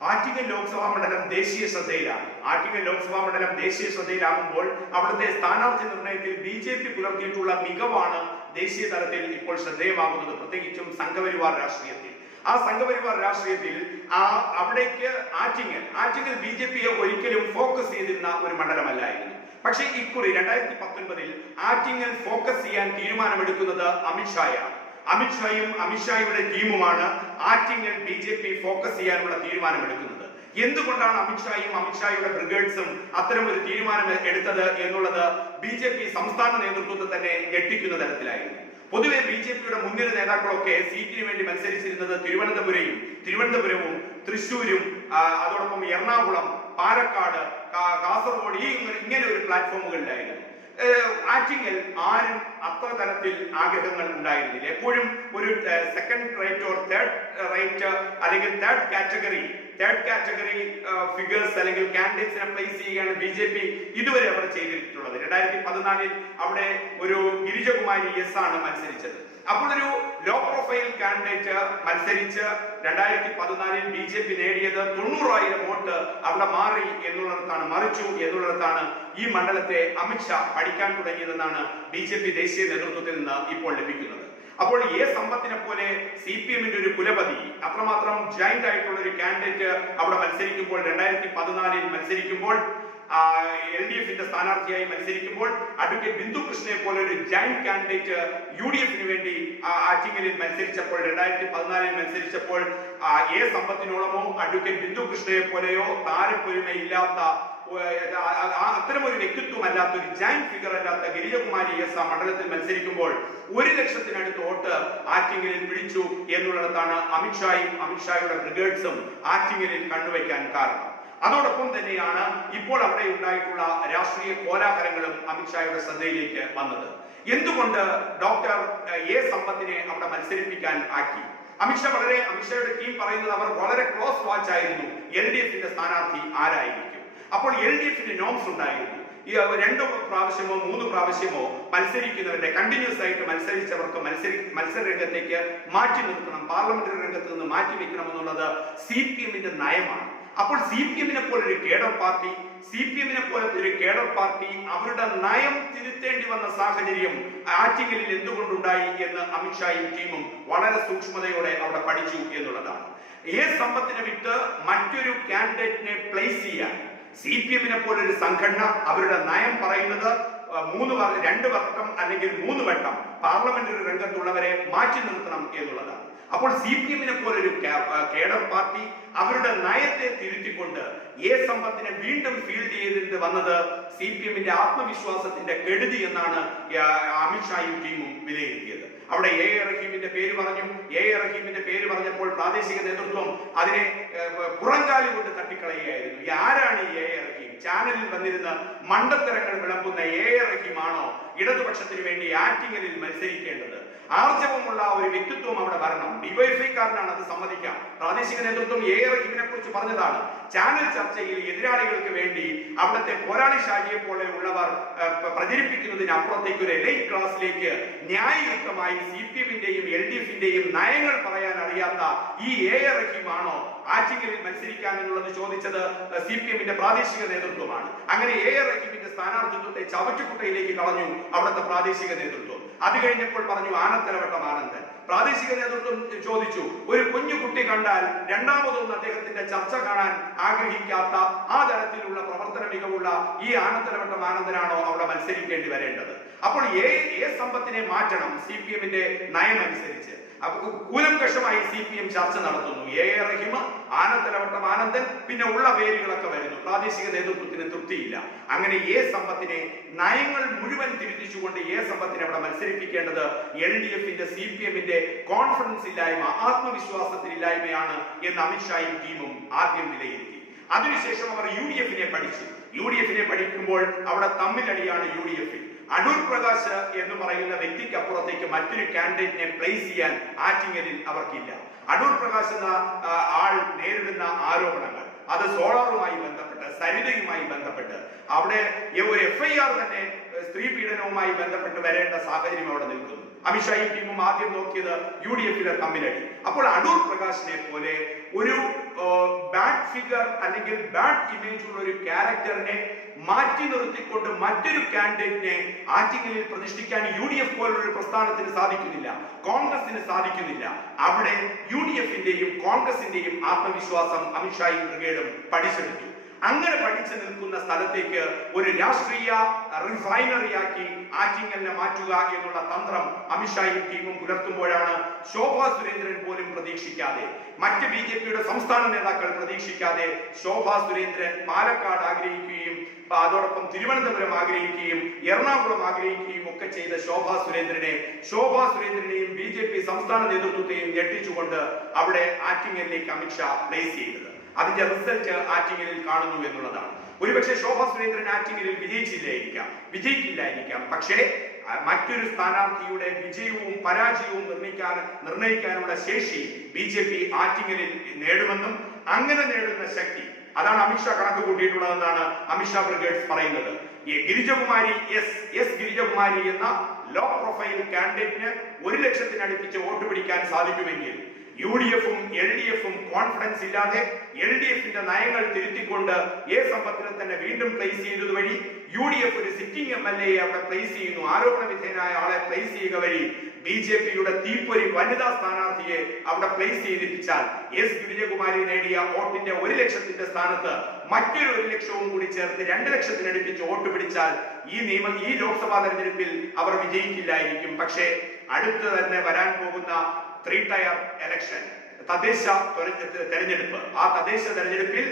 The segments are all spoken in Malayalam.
ആറ്റിങ്ങൽ ലോക്സഭാ മണ്ഡലം ദേശീയ ശ്രദ്ധയിലാണ് ആറ്റിങ്ങൽ ലോക്സഭാ മണ്ഡലം ദേശീയ ശ്രദ്ധയിലാകുമ്പോൾ അവിടുത്തെ സ്ഥാനാർത്ഥി നിർണയത്തിൽ ബി ജെ പി പുലർത്തിയിട്ടുള്ള മികവാണ് ദേശീയ തലത്തിൽ ഇപ്പോൾ ശ്രദ്ധേയമാകുന്നത് പ്രത്യേകിച്ചും സംഘപരിവാർ രാഷ്ട്രീയത്തിൽ. ആ സംഘപരിവാർ രാഷ്ട്രീയത്തിൽ ആ അവിടേക്ക് ആറ്റിങ്ങൽ ആറ്റിങ്ങൽ ബി ജെ പിയെ ഒരിക്കലും ഫോക്കസ് ചെയ്തിരുന്ന ഒരു മണ്ഡലമല്ലായിരുന്നു. പക്ഷേ ഇക്കുറി രണ്ടായിരത്തി പത്തൊൻപതിൽ ആറ്റിങ്ങൽ ഫോക്കസ് ചെയ്യാൻ തീരുമാനമെടുക്കുന്നത് അമിത്ഷായാണ്. അമിത്ഷായും അമിത്ഷായുടെ ടീമുമാണ് Attingal B J P focus ചെയ്യാനുള്ള തീരുമാനമെടുക്കുന്നത്. എന്തുകൊണ്ടാണ് അമിത്ഷായും അമിത്ഷായുടെ ബ്രിഗേഡ്സും അത്തരം ഒരു തീരുമാനം എടുത്തത് എന്നുള്ളത് ബി ജെ പി സംസ്ഥാന നേതൃത്വത്തെ തന്നെ ഞെട്ടിക്കുന്ന തരത്തിലായിരുന്നു. പൊതുവെ ബി ജെ പിയുടെ മുൻനിര നേതാക്കളൊക്കെ സീറ്റിന് വേണ്ടി മത്സരിച്ചിരുന്നത് തിരുവനന്തപുരയും തിരുവനന്തപുരവും തൃശൂരും അതോടൊപ്പം എറണാകുളം പാലക്കാട് കാസർഗോഡ് ഈ ഇങ്ങനെ ഒരു പ്ലാറ്റ്ഫോമുകളിലായിരുന്നു ആറ്റിങ്ങൽ ആരും അത്ര തരത്തിൽ ആഗ്രഹങ്ങൾ ഉണ്ടായിരുന്നില്ല. എപ്പോഴും ഒരു second rate or third rate അല്ലെങ്കിൽ third category third category figures അല്ലെങ്കിൽ കാൻഡിഡേറ്റ്സിനെ പ്ലേസ് ചെയ്യുകയാണ് ബി ജെ പി ഇതുവരെ അവർ ചെയ്തിട്ടുള്ളത്. രണ്ടായിരത്തി പതിനാലിൽ അവിടെ ഒരു ഗിരിജകുമാരി എസ് ആണ് മത്സരിച്ചത്. അപ്പോൾ ഒരു ലോ പ്രൊഫൈൽ കാൻഡിഡേറ്റ് മത്സരിച്ച് രണ്ടായിരത്തി പതിനാലിൽ ബി ജെ പി നേടിയത് തൊണ്ണൂറായിരം വോട്ട് അവിടെ മാറി എന്നുള്ളിടത്താണ് മറിച്ചു എന്നുള്ളിടത്താണ് ഈ മണ്ഡലത്തെ അമിത്ഷാ പഠിക്കാൻ തുടങ്ങിയതെന്നാണ് ബി ജെ പി ദേശീയ നേതൃത്വത്തിൽ നിന്ന് ഇപ്പോൾ ലഭിക്കുന്നത്. അപ്പോൾ എ സമ്പത്തിനെ പോലെ സി പി എമ്മിന്റെ ഒരു കുലപതി അത്രമാത്രം ജൈന്റ് ആയിട്ടുള്ള ഒരു കാൻഡിഡേറ്റ് അവിടെ മത്സരിക്കുമ്പോൾ രണ്ടായിരത്തി പതിനാലിൽ മത്സരിക്കുമ്പോൾ എൽ ഡി എഫിന്റെ സ്ഥാനാർത്ഥിയായി മത്സരിക്കുമ്പോൾ അഡ്വക്കേറ്റ് ബിന്ദു കൃഷ്ണയെ പോലെ ഒരു ജോയിന്റ് കാൻഡിഡേറ്റ് യു ഡി എഫിന് വേണ്ടി ആറ്റിങ്ങലിൽ മത്സരിച്ചപ്പോൾ രണ്ടായിരത്തി പതിനാലിൽ മത്സരിച്ചപ്പോൾ എ സമ്പത്തിനോളമോ അഡ്വക്കേറ്റ് ബിന്ദു കൃഷ്ണയെ പോലെയോ താരപ്പൊരുമയില്ലാത്ത അത്തരം ഒരു വ്യക്തിത്വമല്ലാത്ത ഒരു ജോയിന്റ് ഫിഗർ അല്ലാത്ത ഗിരിജകുമാരി എസ് ആ മണ്ഡലത്തിൽ മത്സരിക്കുമ്പോൾ ഒരു ലക്ഷത്തിനടുത്ത് വോട്ട് ആറ്റിങ്ങലിൽ പിടിച്ചു എന്നുള്ളിടത്താണ് അമിത്ഷായും അമിത്ഷായുടെ ബ്രിഗേഡ്സും ആറ്റിങ്ങലിൽ കണ്ണുവയ്ക്കാൻ കാരണം. അതോടൊപ്പം തന്നെയാണ് ഇപ്പോൾ അവിടെ ഉണ്ടായിട്ടുള്ള രാഷ്ട്രീയ കോലാഹലങ്ങളും അമിത്ഷായുടെ ശ്രദ്ധയിലേക്ക് വന്നത്. എന്തുകൊണ്ട് ഡോക്ടർ എ സമ്പത്തിനെ അവിടെ മത്സരിപ്പിക്കാൻ ആക്കി? അമിത്ഷാ വളരെ അമിത്ഷായുടെ ടീം പറയുന്നത് അവർ വളരെ ക്ലോസ് വാച്ച് ആയിരുന്നു. എൽ ഡി എഫിന്റെ സ്ഥാനാർത്ഥി ആരായിരിക്കും? അപ്പോൾ എൽ ഡി എഫിന്റെ നോംസ് ഉണ്ടായിരുന്നു. രണ്ടു പ്രാവശ്യമോ മൂന്ന് പ്രാവശ്യമോ മത്സരിക്കുന്നവരുടെ കണ്ടിന്യൂസ് ആയിട്ട് മത്സരിച്ചവർക്ക് മത്സരി മത്സര രംഗത്തേക്ക് മാറ്റി നിർത്തണം പാർലമെന്ററി രംഗത്ത് നിന്ന് മാറ്റി വെക്കണം എന്നുള്ളത് സി പി എമ്മിന്റെ നയമാണ്. അപ്പോൾ സി പി എമ്മിനെ പോലെ ഒരു കേഡർ പാർട്ടി സി പി എമ്മിനെ പോലത്തെ ഒരു കേഡർ പാർട്ടി അവരുടെ നയം തിരുത്തേണ്ടി വന്ന സാഹചര്യം ആറ്റിങ്ങലിൽ എന്തുകൊണ്ടുണ്ടായി എന്ന് അമിത്ഷായും ടീമും വളരെ സൂക്ഷ്മതയോടെ അവിടെ പഠിച്ചു എന്നുള്ളതാണ്. ഏ സമ്പത്തിനെ വിട്ട് മറ്റൊരു കാൻഡിഡേറ്റിനെ പ്ലേസ് ചെയ്യാൻ സി പി എമ്മിനെ പോലെ ഒരു സംഘടന അവരുടെ നയം പറയുന്നത് മൂന്ന് രണ്ട് വട്ടം അല്ലെങ്കിൽ മൂന്ന് വട്ടം പാർലമെന്ററി രംഗത്തുള്ളവരെ മാറ്റി നിർത്തണം എന്നുള്ളതാണ്. അപ്പോൾ സി പി എമ്മിനെ പോലെ ഒരു കേഡർ പാർട്ടി അവരുടെ നയത്തെ തിരുത്തിക്കൊണ്ട് എ സമ്പത്തിനെ വീണ്ടും ഫീൽഡ് ചെയ്തിട്ട് വന്നത് സി പി എമ്മിന്റെ ആത്മവിശ്വാസത്തിന്റെ കെടുതി എന്നാണ് അമിത്ഷായും ടീമും വിലയിരുത്തിയത്. അവിടെ എ എ റഹീമിന്റെ പേര് പറഞ്ഞു. എ എ റഹീമിന്റെ പേര് പറഞ്ഞപ്പോൾ പ്രാദേശിക നേതൃത്വം അതിനെ പുറങ്കാലി കൊണ്ട് തട്ടിക്കളയുകയായിരുന്നു. ആരാണ് ഈ എ എ ചാനലിൽ വന്നിരുന്ന മണ്ടത്തരങ്ങൾ വിളമ്പുന്ന എ എ റഹീം ഇടതുപക്ഷത്തിന് വേണ്ടി ആറ്റിങ്ങലിൽ മത്സരിക്കേണ്ടത്. ആർജവമുള്ള ഒരു വ്യക്തിത്വം അവിടെ വരണം. ഡിവൈഫൈക്കാരനാണ് അത് സമ്മതിക്കാം. പ്രാദേശിക നേതൃത്വം എ റഹീമിനെ കുറിച്ച് പറഞ്ഞതാണ്. ചാനൽ ചർച്ചയിൽ എതിരാളികൾക്ക് വേണ്ടി അവിടുത്തെ പോരാളി ഷാജിയെ പോലെ ഉള്ളവർ പ്രചരിപ്പിക്കുന്നതിന് അപ്പുറത്തേക്ക് ഒരു എലൈറ്റ് ക്ലാസ്സിലേക്ക് ന്യായയുക്തമായി സി പി എമ്മിന്റെയും എൽ ഡി എഫിന്റെയും നയങ്ങൾ പറയാൻ അറിയാത്ത ഈ എ റഹീമാണോ ആറ്റിങ്ങലിൽ മത്സരിക്കാൻ എന്നുള്ളത് ചോദിച്ചത് സി പി എമ്മിന്റെ പ്രാദേശിക നേതൃത്വമാണ്. അങ്ങനെ എ ആർ റഹീമിന്റെ സ്ഥാനാർത്ഥിത്വത്തെ ചവറ്റുകുട്ടയിലേക്ക് കളഞ്ഞു അവിടുത്തെ പ്രാദേശിക നേതൃത്വം. അത് കഴിഞ്ഞപ്പോൾ പറഞ്ഞു ആനത്തലവട്ടം ആനന്ദൻ. പ്രാദേശിക നേതൃത്വം ചോദിച്ചു ഒരു കുഞ്ഞു കുട്ടി കണ്ടാൽ രണ്ടാമതൊന്നും അദ്ദേഹത്തിന്റെ ചർച്ച കാണാൻ ആഗ്രഹിക്കാത്ത ആ തരത്തിലുള്ള പ്രവർത്തന മികവുള്ള ഈ ആനത്തലവട്ടം ആനന്ദനാണോ അവിടെ മത്സരിക്കേണ്ടി വരേണ്ടത്? അപ്പോൾ എ എ സമ്പത്തിനെ മാറ്റണം സി പി എമ്മിന്റെ നയം അനുസരിച്ച് കൂലം കഷമായി സി പി എം ചർച്ച നടത്തുന്നു. എ. എ. റഹിമ ആനന്ദലവട്ടം ആനന്ദൻ പിന്നെ ഉള്ള പേരുകളൊക്കെ വരുന്നു. പ്രാദേശിക നേതൃത്വത്തിന് തൃപ്തിയില്ല. അങ്ങനെ എ സമ്പത്തിനെ നയങ്ങൾ മുഴുവൻ തിരുത്തിച്ചുകൊണ്ട് എ സമ്പത്തിനെ അവിടെ മത്സരിപ്പിക്കേണ്ടത് എൽ ഡി എഫിന്റെ സി പി എമ്മിന്റെ കോൺഫിഡൻസ് ഇല്ലായ്മ ആത്മവിശ്വാസത്തിനില്ലായ്മയാണ് എന്ന് അമിത്ഷായും ടീമും ആദ്യം വിലയിരുത്തി. അതിനുശേഷം അവർ യു ഡി എഫിനെ പഠിച്ചു. യു ഡി എഫിനെ പഠിക്കുമ്പോൾ അവിടെ തമ്മിലടിയാണ് യു ഡി എഫിൽ അടൂർ പ്രകാശ് എന്ന് പറയുന്ന വ്യക്തിക്ക് അപ്പുറത്തേക്ക് മറ്റൊരു കാൻഡിഡേറ്റിനെ പ്ലേസ് ചെയ്യാൻ ആറ്റിങ്ങലിൽ അവർക്കില്ല. അടൂർ പ്രകാശ് എന്ന ആൾ നേരിടുന്ന ആരോപണങ്ങൾ അത് സോളാറുമായി ബന്ധപ്പെട്ട് സരിതയുമായി ബന്ധപ്പെട്ട്. അവിടെ ഒരു എഫ് ഐ ആർ തന്നെ സ്ത്രീ പീഡനവുമായി ബന്ധപ്പെട്ട് വരേണ്ട സാഹചര്യം അവിടെ നിൽക്കുന്നു. അമിത്ഷായും ടീമും ആദ്യം നോക്കിയത് യു ഡി എഫിലെ തമ്മിലടി അപ്പോൾ അടൂർ പ്രകാശിനെ പോലെ ഒരു ബാഡ് ഫിഗർ അല്ലെങ്കിൽ ബാഡ് ഇമേജ് ഉള്ള ഒരു ക്യാരക്ടറിനെ മാറ്റി നിർത്തിക്കൊണ്ട് മറ്റൊരു കാൻഡിഡേറ്റിനെ ആറ്റിങ്ങലിൽ പ്രതിഷ്ഠിക്കാൻ യു ഡി എഫ് പോലുള്ള പ്രസ്ഥാനത്തിന് സാധിക്കുന്നില്ല. കോൺഗ്രസിന് സാധിക്കുന്നില്ല. അവിടെ യു ഡി എഫിന്റെയും കോൺഗ്രസിന്റെയും ആത്മവിശ്വാസം അമിത്ഷായും ബ്രിഗേഡും പഠിച്ചെടുത്തു. അങ്ങനെ പഠിച്ചു നിൽക്കുന്ന സ്ഥലത്തേക്ക് ഒരു രാഷ്ട്രീയ റിഫൈനറിയാക്കി ആറ്റിങ്ങലിനെ മാറ്റുക എന്നുള്ള തന്ത്രം അമിത്ഷായും ടീമും പുലർത്തുമ്പോഴാണ് ശോഭാ സുരേന്ദ്രൻ പോലും പ്രതീക്ഷിക്കാതെ മറ്റ് ബി ജെ പിയുടെ സംസ്ഥാന നേതാക്കൾ പ്രതീക്ഷിക്കാതെ ശോഭാ സുരേന്ദ്രൻ പാലക്കാട് ആഗ്രഹിക്കുകയും അതോടൊപ്പം തിരുവനന്തപുരം ആഗ്രഹിക്കുകയും എറണാകുളം ആഗ്രഹിക്കുകയും ഒക്കെ ചെയ്ത ശോഭാ സുരേന്ദ്രനെ ശോഭാ സുരേന്ദ്രനെയും ബി ജെ പി സംസ്ഥാന നേതൃത്വത്തെയും ഞെട്ടിച്ചുകൊണ്ട് അവിടെ ആറ്റിങ്ങലിലേക്ക് അമിത്ഷാ പ്ലേസ് ചെയ്തത്. അതിന്റെ റിസൾട്ട് ആറ്റിങ്ങലിൽ കാണുന്നു എന്നുള്ളതാണ്. ഒരുപക്ഷെ ശോഭ സുരേന്ദ്രൻ ആറ്റിങ്ങലിൽ വിജയിച്ചില്ലായിരിക്കാം. വിജയിക്കില്ലായിരിക്കാം. പക്ഷേ മറ്റൊരു സ്ഥാനാർത്ഥിയുടെ വിജയവും പരാജയവും നിർണയിക്കാൻ നിർണയിക്കാനുള്ള ശേഷി ബി ജെ പി ആറ്റിങ്ങലിൽ നേടുമെന്നും അങ്ങനെ നേടുന്ന ശക്തി അതാണ് അമിത്ഷാ കണക്ക് കൂട്ടിയിട്ടുള്ളതെന്നാണ് അമിത്ഷാ ബ്രിഗേഡ്സ് പറയുന്നത്. ഗിരിജകുമാരി എസ് എസ് ഗിരിജകുമാരി എന്ന ലോ പ്രൊഫൈൽ കാൻഡിഡേറ്റിന് ഒരു ലക്ഷത്തിനടുപ്പിച്ച് വോട്ട് പിടിക്കാൻ സാധിക്കുമെങ്കിൽ യു ഡി എഫും എൽ ഡി എഫും കോൺഫിഡൻസ് ഇല്ലാതെ എൽ ഡി എഫിന്റെ നയങ്ങൾ തിരുത്തിക്കൊണ്ട് എ സമ്പത്തിനെ തന്നെ വീണ്ടും പ്ലേസ് ചെയ്തത് വഴി യു ഡി എഫ് ഒരു സിറ്റിംഗ് എം എൽ എ അവിടെ പ്ലേസ് ചെയ്യുന്നു. ആരോപണ വിധേയനായ ആളെ പ്ലേസ് ചെയ്യുക വഴി ബി ജെ പിയുടെ തീപ്പൊരി വനിതാ സ്ഥാനാർത്ഥിയെ അവിടെ പ്ലേസ് ചെയ്തിപ്പിച്ചാൽ എസ് ഗിരിജകുമാരി നേടിയ വോട്ടിന്റെ ഒരു ലക്ഷത്തിന്റെ സ്ഥാനത്ത് മറ്റൊരു ഒരു ലക്ഷവും കൂടി ചേർത്ത് രണ്ട് ലക്ഷത്തിനടുപ്പിച്ച് വോട്ട് പിടിച്ചാൽ ഈ നിയമ ഈ ലോക്സഭാ തെരഞ്ഞെടുപ്പിൽ അവർ വിജയിക്കില്ലായിരിക്കും. പക്ഷേ അടുത്ത് തന്നെ വരാൻ പോകുന്ന ത്രീ ടയർ എലക്ഷൻ തദ്ദേശ തെരഞ്ഞെടുപ്പ്. ആ തദ്ദേശ തെരഞ്ഞെടുപ്പിൽ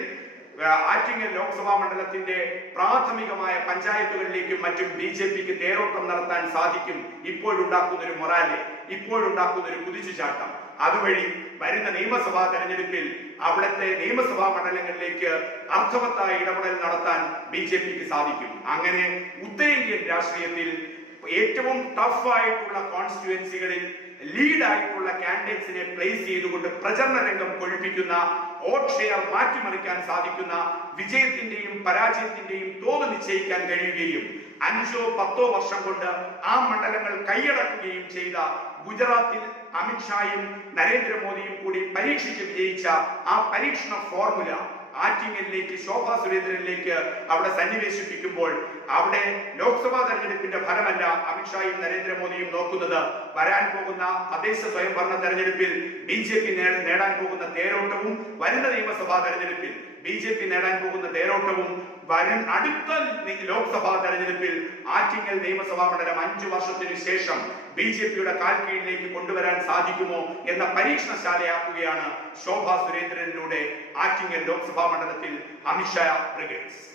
ആറ്റിങ്ങൽ ലോക്സഭാ മണ്ഡലത്തിന്റെ പ്രാഥമികമായ പഞ്ചായത്തുകളിലേക്കും മറ്റും ബി ജെ പിക്ക് തേരോട്ടം നടത്താൻ സാധിക്കും. ഇപ്പോഴുണ്ടാക്കുന്ന ഒരു മൊറാലെ ഇപ്പോഴുണ്ടാക്കുന്ന ഒരു കുതിച്ചുചാട്ടം. അതുവഴി വരുന്ന നിയമസഭാ തെരഞ്ഞെടുപ്പിൽ അവിടുത്തെ നിയമസഭാ മണ്ഡലങ്ങളിലേക്ക് അർത്ഥവത്തായ ഇടപെടൽ നടത്താൻ ബി ജെ പിക്ക് സാധിക്കും. അങ്ങനെ ഉത്തരേന്ത്യൻ രാഷ്ട്രീയത്തിൽ ഏറ്റവും ടഫ് ആയിട്ടുള്ള കോൺസ്റ്റിറ്റ്യുവൻസികളിൽ ലീഡ് ആയിട്ടുള്ള കാൻഡിഡേറ്റ്സിനെ പ്ലേസ് ചെയ്തുകൊണ്ട് പ്രചരണ രംഗം കൊഴിപ്പിക്കുന്ന വോട്ട് ഷെയർ മാറ്റിമറിക്കാൻ സാധിക്കുന്ന വിജയത്തിന്റെയും പരാജയത്തിന്റെയും തോത് നിശ്ചയിക്കാൻ കഴിയുകയും അഞ്ചോ പത്തോ വർഷം കൊണ്ട് ആ മണ്ഡലങ്ങൾ കൈയടക്കുകയും ചെയ്ത ഗുജറാത്തിൽ അമിത്ഷായും നരേന്ദ്രമോദിയും കൂടി പരീക്ഷിച്ച് വിജയിച്ച ആ പരീക്ഷണ ഫോർമുല ആറ്റിങ്ങലിലേക്ക് ശോഭാ സുരേന്ദ്രനിലേക്ക് അവിടെ സന്നിവേശിപ്പിക്കുമ്പോൾ അവിടെ ലോക്സഭാ തെരഞ്ഞെടുപ്പിന്റെ ഫലമല്ല അമിത്ഷായും നരേന്ദ്രമോദിയും നോക്കുന്നത്. വരാൻ പോകുന്ന തദ്ദേശ സ്വയംഭരണ തെരഞ്ഞെടുപ്പിൽ ബി ജെ പി നേടാൻ പോകുന്ന തേരോട്ടവും വരുന്ന നിയമസഭാ തെരഞ്ഞെടുപ്പിൽ ബി ജെ പി നേടാൻ പോകുന്ന തേരോട്ടവും വരും അടുത്ത ലോക്സഭാ തെരഞ്ഞെടുപ്പിൽ ആറ്റിങ്ങൽ നിയമസഭാ മണ്ഡലം അഞ്ചു വർഷത്തിനു ശേഷം ബി ജെ പിയുടെ കാൽ കീഴിലേക്ക് കൊണ്ടുവരാൻ സാധിക്കുമോ എന്ന പരീക്ഷണശാലയാക്കുകയാണ് ശോഭാ സുരേന്ദ്രനിലൂടെ ആറ്റിങ്ങൽ ലോക്സഭാ മണ്ഡലത്തിൽ അമിത്ഷാ ബ്രിഗേഡ്സ്.